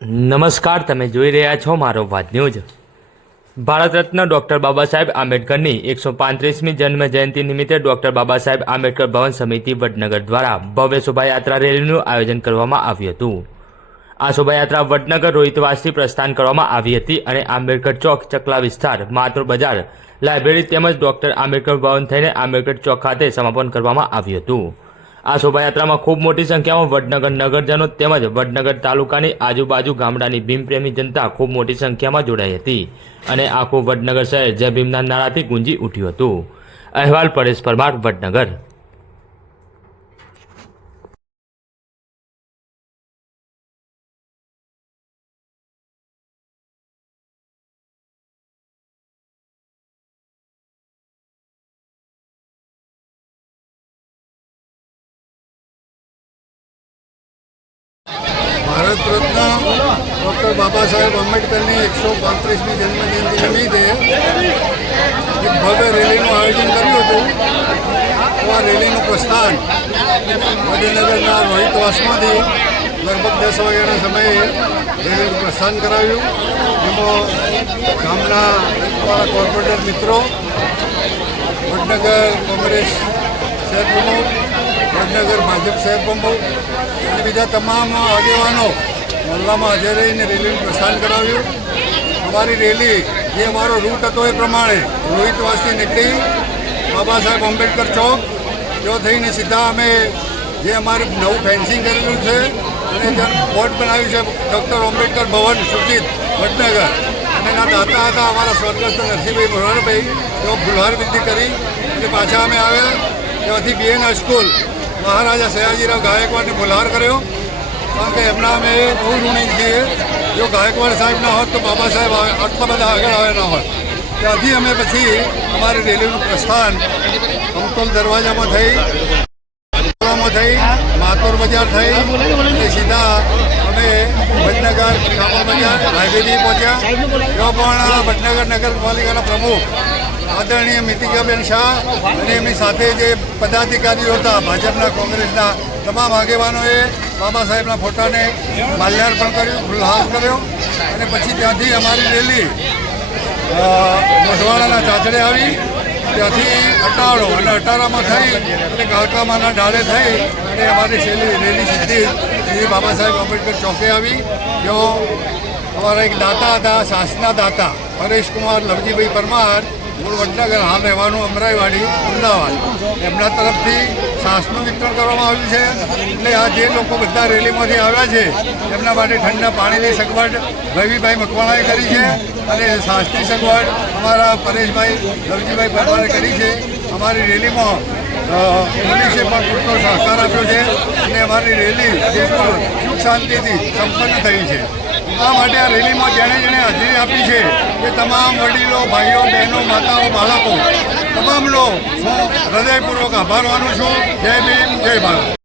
નમસ્કાર, તમે જોઈ રહ્યા છો મારો વાત ન્યૂઝ। ભારત રત્ન ડૉક્ટર બાબા સાહેબ આંબેડકરની 135મી જન્મ જયંતિ નિમિત્તે ડૉક્ટર બાબા સાહેબ આંબેડકર ભવન સમિતિ વડનગર દ્વારા ભવ્ય શોભાયાત્રા રેલીનું આયોજન કરવામાં આવ્યું હતું। આ શોભાયાત્રા વડનગર રોહિતવાસથી પ્રસ્થાન કરવામાં આવી હતી અને આંબેડકર ચોક, ચકલા વિસ્તાર, માતૃ બજાર, લાઇબ્રેરી તેમજ ડૉક્ટર આંબેડકર ભવન થઈને આંબેડકર ચોક ખાતે સમાપન કરવામાં આવ્યું હતું। આ શોભાયાત્રામાં ખૂબ મોટી સંખ્યામાં વડનગર નગરજનો તેમજ વડનગર તાલુકાની આજુબાજુ ગામડાની ભીમપ્રેમી જનતા ખૂબ મોટી સંખ્યામાં જોડાઈ હતી અને આખું વડનગર શહેર જય ભીમના નારાથી ગુંજી ઉઠ્યું હતું। અહેવાલ પરેશ પરમાર, વડનગર। भारत रत्न डॉक्टर बाबा साहेब आंबेडकरनी 135મી जन्मजयंती निमित्ते एक भव्य रेलीનું આયોજન કર્યું હતું। તો આ રેલીનું પ્રસ્થાન વડનગરના રોહિતવાસમાંથી લગભગ 10 વાગ્યાના સમયે રેલીનું પ્રસ્થાન કરાવ્યું। એમાં ગામના અમારા કોર્પોરેટર મિત્રો, વડનગર કોંગ્રેસ શહેર પ્રમુખ, વડનગર ભાજપ શહેર પ્રમુખ અને બીજા તમામ આગેવાનો મોહલ્લામાં હાજર રહીને રેલીનું પ્રસ્થાન કરાવ્યું। અમારી રેલી જે અમારો રૂટ હતો એ પ્રમાણે રોહિતવાસથી નીકળી બાબા સાહેબ આંબેડકર ચોક જો થઈને સીધા અમે જે અમારું નવું ફેન્સિંગ કરેલું છે અને જ્યાં બોર્ડ બનાવ્યું છે ડૉક્ટર આંબેડકર ભવન સૂચિત વડનગર, અને એના દાતા હતા અમારા સ્વર્ગસ્થ નરસિંહભાઈ મોરારભાઈ, તેઓ ફુલહાર વિધિ કરી અને પાછા અમે આવ્યા। ત્યાંથી BN હાઈસ્કૂલ મહારાજા સયાજીરાવ ગાયકવાડને ફુલહાર કર્યો, કારણ કે એમના અમે બહુ ઋણી છીએ। જો ગાયકવાડ સાહેબ ના હોત તો બાબા સાહેબ આટલા બધા આગળ આવ્યા ના હોત। ત્યાંથી અમે પછી અમારી રેલીનું પ્રસ્થાન અમતોલ દરવાજામાં થઈ, માતોર બજાર થઈ અને સીધા અમે વડનગર ખાપા બજાર લાઇબ્રેરી પહોંચ્યા। એવા પણ વડનગર નગરપાલિકાના પ્રમુખ આદરણીય મિતિકાબેન શાહ અને એમની સાથે જે પદાધિકારીઓ હતા ભાજપના, કોંગ્રેસના તમામ આગેવાનોએ બાબા સાહેબના ફોટાને માલ્યાર્પણ કર્યું, ફૂલહાર કર્યો અને પછી ત્યાંથી અમારી રેલી મોઢવાડાના ચાચડે આવી, ત્યાંથી અટાળો અને અટારામાં થઈ અને કાળકામાના ડાળે થઈ અને અમારી રેલી સીધી શ્રી બાબા સાહેબ આંબેડકર ચોકે આવી। જો અમારા એક દાતા હતા, સાસના દાતા પરેશકુમાર લવજીભાઈ પરમાર, મૂળ વડનગર, હાલ રહેવાનું અમરાઈવાડી, અમદાવાદ, એમના તરફથી સાસનું વિતરણ કરવામાં આવ્યું છે। એટલે આ જે લોકો બધા રેલીમાંથી આવ્યા છે એમના માટે ઠંડા પાણીની સગવડ રવિભાઈ મકવાણાએ કરી છે અને સાસની સગવડ અમારા પરેશભાઈ લવજીભાઈ પરમારે કરી છે। અમારી રેલીમાં પોલીસે પણ પૂરતો સહકાર આપ્યો છે અને અમારી રેલી બિલકુલ સુખ શાંતિથી સંપન્ન થઈ છે। આ માટે આ રેલીમાં જેણે હાજરી આપી છે એ તમામ વડીલો, ભાઈઓ, બહેનો, માતાઓ, બાળકો તમામનો હું હૃદયપૂર્વક આભાર માનું છું। જય ભીમ, જય ભારત।